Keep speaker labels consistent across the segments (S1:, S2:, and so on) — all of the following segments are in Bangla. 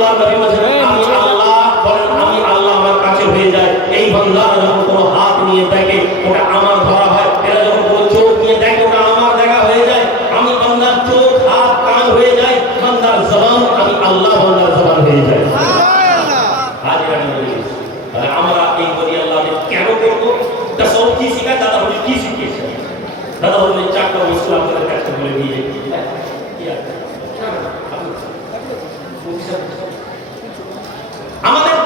S1: আল্লাহ নবী বলেন আমি আল্লাহ বলেন আমি আল্লাহ আমার কাছে হয়ে যায় এই বান্দারা যখন কোনো হাত নিয়ে দেখে ওটা আমার ধরা হয় এরা যখন কোনো চোখ নিয়ে দেখে ওটা আমার দেখা হয়ে যায়। আমি বান্দার চোখ হাত কান হয়ে যায় বান্দার জবান আমি আল্লাহ বান্দার জবান হয়ে যায় তাহলে আমরা এই বলি আল্লাহ কেন করব? তা সব কি শিখায়? দাদা হুজুর কি শিখিয়েছে? দাদা কাছে বলে দিয়ে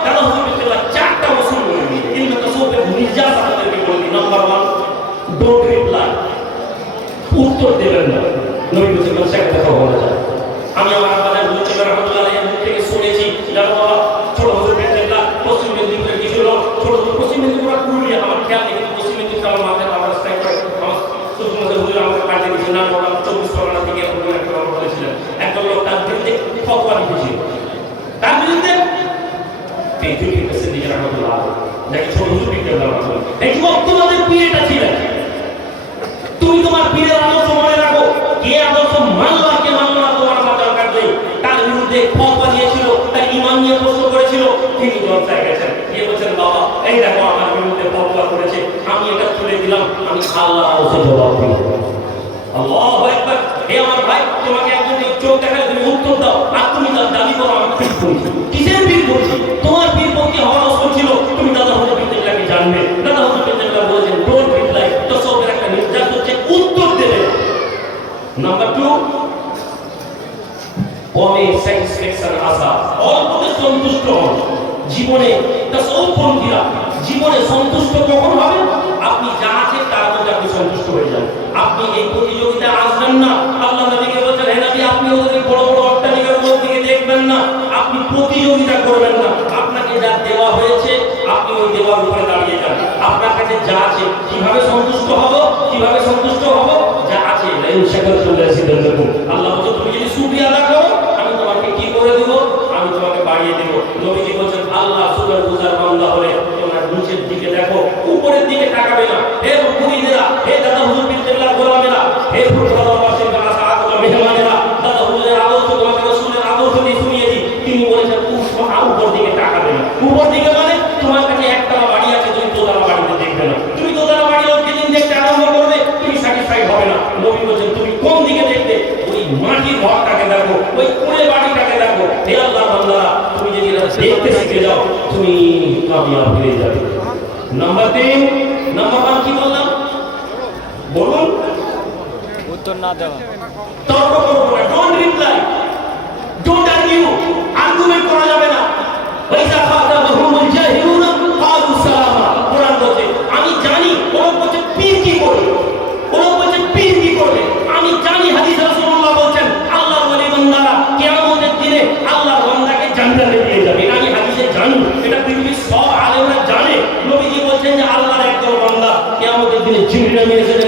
S1: দাদা হুজুর বিসমিল্লাহ চারটা ওসুল বলে দিয়ে ইলমে তাসাউফের নির্যাস আপনাদেরকে বলে দিই নাম্বার ওয়ান ডোন্ট রিপ্লাই উত্তর দেবেন আমার হুজুর পশ্চিম মেদিনীপুরে পুরুলিয়া আমার পশ্চিম মেদিনীপুর আমার আমার আমার হুজুর চব্বিশ পরগনা থেকে এরকম একটা বাবা বলেছিলেন একজন লোক তার বিরুদ্ধে হুজুর ছিলেন তুমি তোমার পীরের কে আদর্শ মানলো আর কে মানলো না, তোমার আমার দরকার নেই। তার বিরুদ্ধে ফতোয়া দিয়েছিল তার ইমান নিয়ে প্রশ্ন করেছিল, তিনি জলসায় গেছেন। গিয়ে বলছেন, বাবা, এই দেখো, আমার বিরুদ্ধে ফতোয়া করেছে। আমি এটা তুলে দিলাম, আমি আল্লাহ আদর্শে জবাব দিই আল্লাহু আকবার। হে আমার ভাই, তোমাকে একজন চোখ দেখালে তুমি উত্তর দাও, আর তুমি তার দাবি করো, আমি পীর বলছি কিসের পীর বলছি? তোমার পীর পক্ষে অবসর ছিল তুমি দাদা হতে বিদ্যালয়কে জানবে দাদা হতে বিদ্যালয় বলেছেন ডোন্ট রিপ্লাই তো সবের একটা নির্যাস হচ্ছে উত্তর দেবে নাম্বার টু কমে স্যাটিসফ্যাকশন আসা অল্পতে সন্তুষ্ট হন। জীবনে তাসাউফপন্থীরা জীবনে সন্তুষ্ট কখন হবে? আপনি যা আছে তার মধ্যে আপনি সন্তুষ্ট হয়ে যান। আপনি এই প্রতিযোগিতায় আসবেন না। আল্লাহ নবীকে বলছেন, হে নবী, আপনি ওদের বড় বড় অট্টালিকার মধ্যে দেখবেন না। আপনি প্রতিযোগিতা করবেন না। আপনাকে যা দেওয়া হয়েছে, আপনি ওই দেওয়ার উপরে দাঁড়িয়ে যান। আপনার কাছে যা আছে, কীভাবে সন্তুষ্ট হব? কীভাবে সন্তুষ্ট হব? শেখার চলে আসি দেখুন আল্লাহ তুমি যদি শুকরিয়া আদা করো আমি তোমাকে কি করে দেব? আমি তোমাকে বাড়িয়ে দেব। নবীজি বলছেন, আল্লাহ সুগার বুজার বান্দা হলে তোমার নিচের দিকে দেখো, উপরের দিকে তাকাবে না হে মুরিদেরা হে দাদা হুজুর বিল্লাহ গোলামেরা হে ফুটবলবাসী যারা সাহায্য মেহমানেরা দাদা হুজুরের আদর্শ তোমাকে রাসূলের আদর্শ দিয়ে শুনিয়েছি তিনি বলেছেন উপ- আর উপর দিকে তাকাবে না উপর দিকে মানে তোমার কাছে একতলা বাড়ি আছে তুমি দোতলা বাড়িতে দেখবে না তুমি দোতলা বাড়ি লোক যেদিন দেখতে আরম্ভ করবে তুমি স্যাটিসফাইড হবে না নবী বলছেন তুমি কোন দিকে দেখবে ওই মাটির ঘরটাকে দেখো ওই কুড়ে বাড়িটাকে দেখো হে আল্লাহ বান্দারা তুমি যদি এটা দেখতে শিখে যাও তুমি কামিয়াব হয়ে যাবে নাম্বার তিন নাম্বার ওয়ান কি বললাম বলুন।
S2: উত্তর না দেওয়া।
S1: তর্ক করব না don't reply don't argue argument করা যাবে না। Sentiu na mesa né?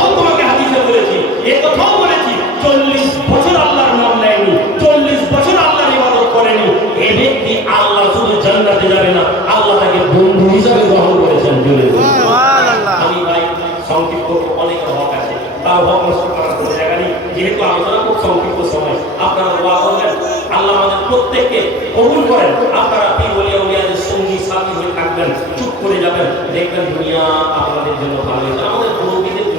S1: কথাও তোমাকে হাদিসে বলেছি এ কথাও বলেছি চল্লিশ বছর আল্লাহর নাম নেয়নি চল্লিশ বছর আল্লাহর ইবাদত করেনি। এ ব্যক্তি আল্লাহ শুধু জান্নাতে যাবে না আল্লাহ তাকে বন্ধু হিসাবে গ্রহণ করেছেন আমি ভাই সংক্ষিপ্ত অনেক হক আছে তার হক নষ্ট করার কোনো জায়গা নেই যেহেতু আলোচনা খুব সংক্ষিপ্ত সময়। আপনারা দোয়া করবেন আল্লাহ আমাদের প্রত্যেককে কবুল করেন। আপনারা পীর বলিয়া উলিয়াদের সঙ্গী সাথী হয়ে থাকবেন চুপ করে যাবেন দেখবেন দুনিয়া আপনাদের জন্য ভালো হয়েছে। আমাদের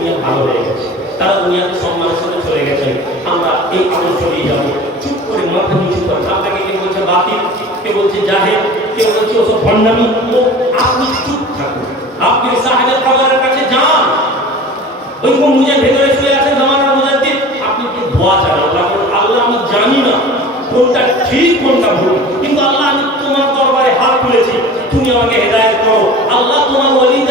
S1: দুনিয়া ভালো হয়ে গেছে। তারা দুনিয়াতে সম্মানের সাথে চলে গেছেন আমরা এই আদর্শ নিয়ে যাব। চুপ করে মাথা নিচু করেন আপনাকে কেউ বলছে বাতিল? কেউ বলছে জাহেদ? কেউ বলছে ওসব ভণ্ডামি? ও, আপনি চুপ থাকুন। আপনি সাহেবের কবরের কাছে যান। ওই কোন ভেতরে শুয়ে আছেন জামানার মুজাদ্দিদ। আপনি কি দোয়া চান আল্লাহ? আল্লাহ আমি জানি না কোনটা ঠিক, কোনটা ভুল। কিন্তু আল্লাহ আমি তোমার দরবারে হাত তুলেছি। তুমি আমাকে হেদায়েত করো। আল্লাহ তোমার রাখার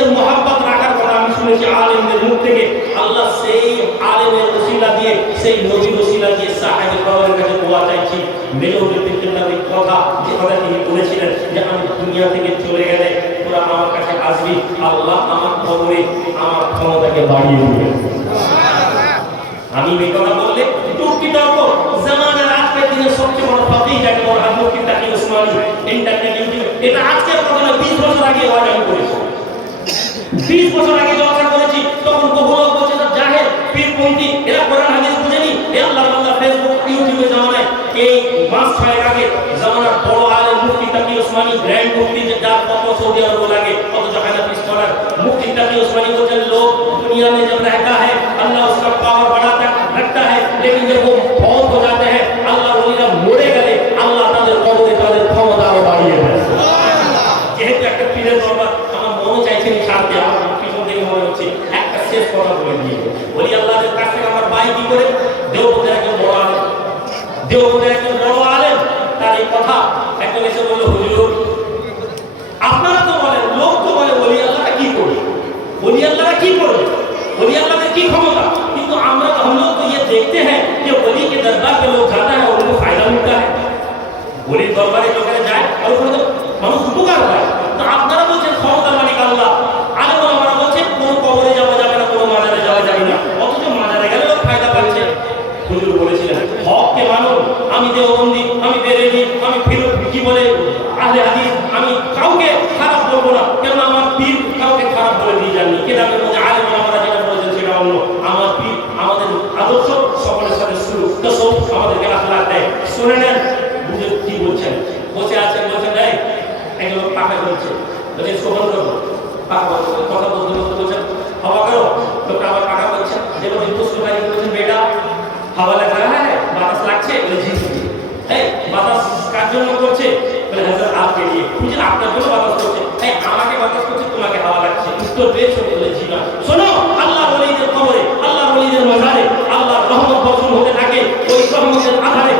S1: কথা আলেমদের মুখ থেকে আল্লাহ সেই আলেমের ওসিলা দিয়ে, সেই নবীর ওসিলা দিয়ে সাহেবের কবরের কাছে দোয়া চাইছি। বিদ্যার কথা যে কথা তিনি বলেছিলেন যে আমি দুনিয়া থেকে চলে গেলে তোরা আমার কাছে আসবি। আল্লাহ আমার কবরে আমার ক্ষমতাকে বাড়িয়ে দিবে। আমি এই কথা বললে আজকের দিনে সবচেয়ে বড় ফাঁকি যাকে বড় ইন্টারনেট ইউটিউব এটা আজকের কথা বিশ বছর আগে আমি বিশ বছর আগে জলসা করেছি তখন বহু লোক বলছে তো জাহের পীরপন্থী এরা কোরআন হাদিস বুঝেনি এ আল্লাহ বান্দা ফেসবুক ইউটিউবে জামানায় এই মাস ছয়েক আগে জামানার বড় আলেম মুফতি তাকি ওসমানী গ্র্যান্ড মুফতি যে যার কত সৌদি আরব লাগে অথচ হানাফি স্কলার মুফতি তাকি ওসমানী বলছেন লোক दुनिया में जब रहता है अल्लाह उसका पावर बढ़ाता रखता है लेकिन जब वो बहुत हो जाते हैं अल्लाह वलीरा মরে গেলে আল্লাহ তাদের কবরে তাদের ক্ষমতা আরো বাড়িয়ে দেয় যেহেতু একটা পীরের দরবার শেষ কথা বলে দিয়ে বলি, আল্লাহর কাছ থেকে আমার ভাই কি করে? দেওবন্দের একজন বড় আলেন দেওবন্দের একজন বড় আলেম, তার এই কথা একজন এসে বলল, হুজুর, আপনারা তো বলেন, লোক তো বলে বলি আল্লাহরা কি করবে? বলি আল্লাহরা কি করে বলি আল্লাহদের কি ক্ষমতা পাকা কথা বলতে বলতে বলছেন হওয়া করো লোকটা আবার পাকা বলছে যে বলছে পুষ্প ভাই বলছেন বেটা, হাওয়া লাগ হ্যাঁ বাতাস লাগছে? এই বাতাস কার জন্য করছে? বলে হাজার আপকে দিয়ে বুঝলেন আপনার জন্য বাতাস করছে। এই আমাকে বাতাস করছে, তোমাকে হাওয়া লাগছে। উত্তর পেয়েছ বলে জি না শোনো আল্লাহ ওলিদের কবরে আল্লাহ মাজারে আল্লাহ রহমত বর্ষণ হতে থাকে, ওই রহমতের আধারে